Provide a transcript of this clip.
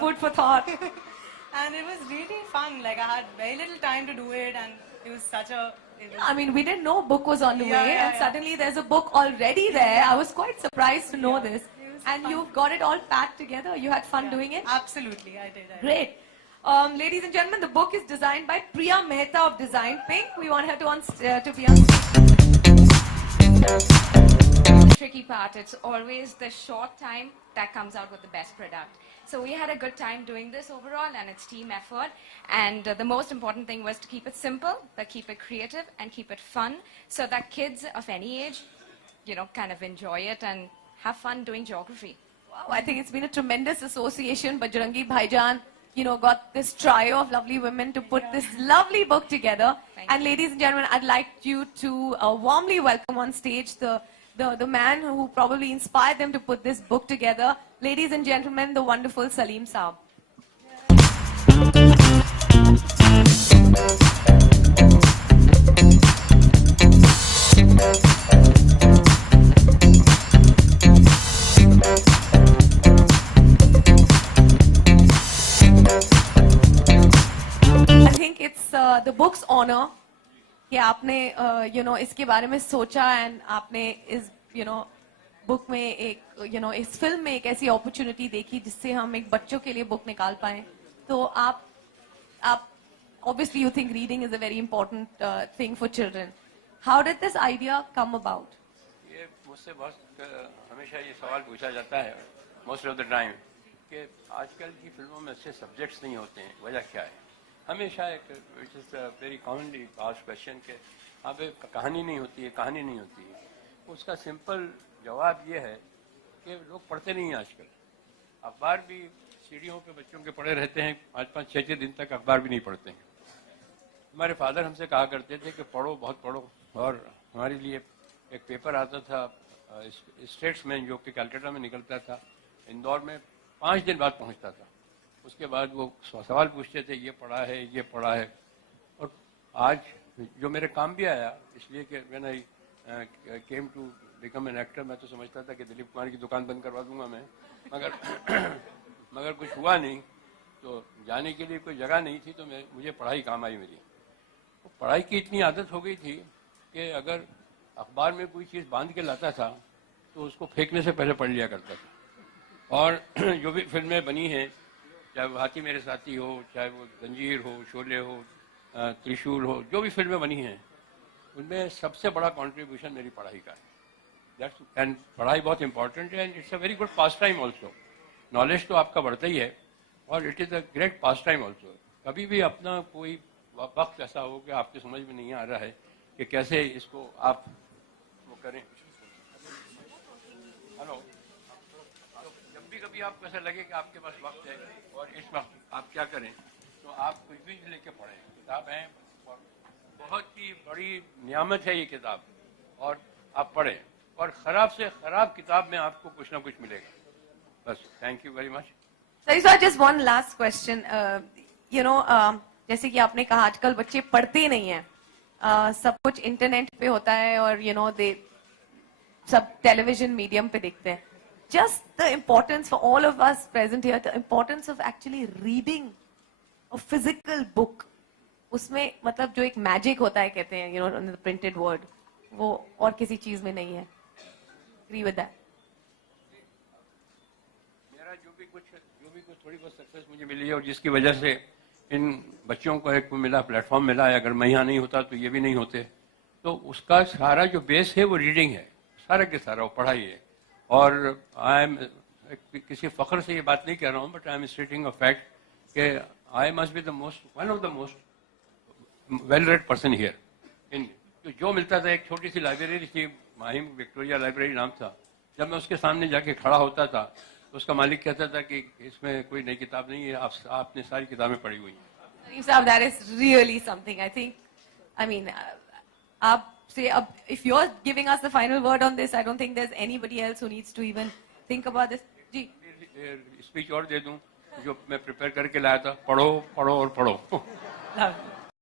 food for thought. And it was really fun. Like, I had very little time to do it, and it was such a... I mean, we didn't know book was on the way, and suddenly there's a book already there. I was quite surprised to know this. And you've got it all packed together. You had fun doing it? Absolutely, I did. Great. Ladies and gentlemen, the book is designed by Priya Mehta of Design Pink. We want her to be on The tricky part, it's always the short time that comes out with the best product. So we had a good time doing this overall, and it's team effort. And the most important thing was to keep it simple, but keep it creative and keep it fun, so that kids of any age, you know, kind of enjoy it and have fun doing geography. Wow, I think it's been a tremendous association. Bajrangi Bhaijan, you know, got this trio of lovely women to put this lovely book together. And ladies and gentlemen, I'd like you to warmly welcome on stage the man who probably inspired them to put this book together. Ladies and gentlemen, the wonderful Salim Saab. I think it's the book's honor कि आपने you know इसके बारे में सोचा and आपने इस you know book में एक you know इस फिल्म में एक ऐसी अपॉर्चुनिटी देखी जिससे हम एक बच्चों के लिए बुक निकाल पाए. तो आप obviously you think reading is a very important thing for children. How did this idea come about? ये मुझसे बहुत हमेशा ये सवाल पूछा जाता है most of the time कि आजकल की फिल्मों में अच्छे सब्जेक्ट्स नहीं होते हैं, वजह क्या है? हमेशा एक which is a very commonly asked question कि यहाँ पे कहानी नहीं होती है, कहानी नहीं होती है. उसका सिंपल जवाब ये है कि लोग पढ़ते नहीं हैं आजकल. अखबार भी सीढ़ियों पे बच्चों के पढ़े रहते हैं, 5-5, 6-6 दिन तक अखबार भी नहीं पढ़ते हैं. हमारे फादर हमसे कहा करते थे कि पढ़ो, बहुत पढ़ो. और हमारे लिए एक पेपर आता था स्टेट्समैन, जो कि कैलकाटा में निकलता था, इंदौर में 5 दिन बाद पहुंचता था. उसके बाद वो सवाल पूछते थे, ये पढ़ा है, ये पढ़ा है. और आज जो मेरे काम भी आया, इसलिए कि when I came to become an actor, मैं तो समझता था कि दिलीप कुमार की दुकान बंद करवा दूंगा मैं, मगर कुछ हुआ नहीं. तो जाने के लिए कोई जगह नहीं थी, तो मुझे पढ़ाई काम आई मेरी. तो पढ़ाई की इतनी आदत हो गई थी कि अगर अखबार में कोई चीज़ बांध के लाता था तो उसको फेंकने से पहले पढ़ लिया करता था. और जो भी फिल्में बनी हैं, चाहे वो हाथी मेरे साथी हो, चाहे वो जंजीर हो, शोले हो, त्रिशूल हो, जो भी फिल्में बनी हैं, उनमें सबसे बड़ा कंट्रीब्यूशन मेरी पढ़ाई का है. एंड पढ़ाई बहुत इंपॉर्टेंट है, and it's a very good pass time also. Knowledge तो आपका बढ़ता ही है, और it is a great pass time also. कभी भी अपना कोई वक्त ऐसा हो कि आपकी समझ में नहीं आ रहा है कि कैसे इसको आप वो करें. हेलो, जब भी कभी आपको ऐसा लगे कि आपके पास वक्त है और इस वक्त आप क्या करें, तो आप कुछ भी लेके पढ़ें. किताब है, बहुत ही बड़ी नियामत है ये किताब, और आप पढ़ें. और ख़राब से ख़राब किताब में आपको कुछ ना कुछ मिलेगा. बस. Thank you very much. So just one last question. You know, जैसे कि आपने कहा आजकल बच्चे पढ़ते नहीं हैं, सब कुछ इंटरनेट पे होता है, और you know they सब टेलीविजन मीडियम पे देखते हैं. Just the importance for all of us present here, the importance of actually reading a physical book. उसमें मतलब जो एक मैजिक होता है, कहते हैं, you know, in the printed word, वो और किसी चीज में नहीं है. Agree with that? मेरा जो भी कुछ थोड़ी बहुत सक्सेस मुझे मिली है, और जिसकी वजह से इन बच्चों को एक मिला, प्लेटफॉर्म मिला है. अगर मैं यहाँ नहीं होता तो ये भी नहीं होते. तो उसका सारा जो बेस है वो रीडिंग है, सारा के सारा वो पढ़ाई है. और आई एम किसी फख्र से ये बात नहीं कह रहा हूँ, but I am stating a fact कि I must be the most one of the most well read person here. इन जो मिलता था, एक छोटी सी लाइब्रेरी थी, माहिम विक्टोरिया लाइब्रेरी नाम था. जब मैं उसके सामने जाके खड़ा होता था तो उसका मालिक कहता था कि इसमें कोई नई किताब नहीं है, आपने सारी किताबें पढ़ी हुई हैं. That is really something. I think, I mean, अब if you're giving us the final word on this, I don't think there's anybody else who needs to even think about this. जी. स्पीच और दे दूं जो मैं prepare करके लाया था. पढ़ो, पढ़ो और पढ़ो.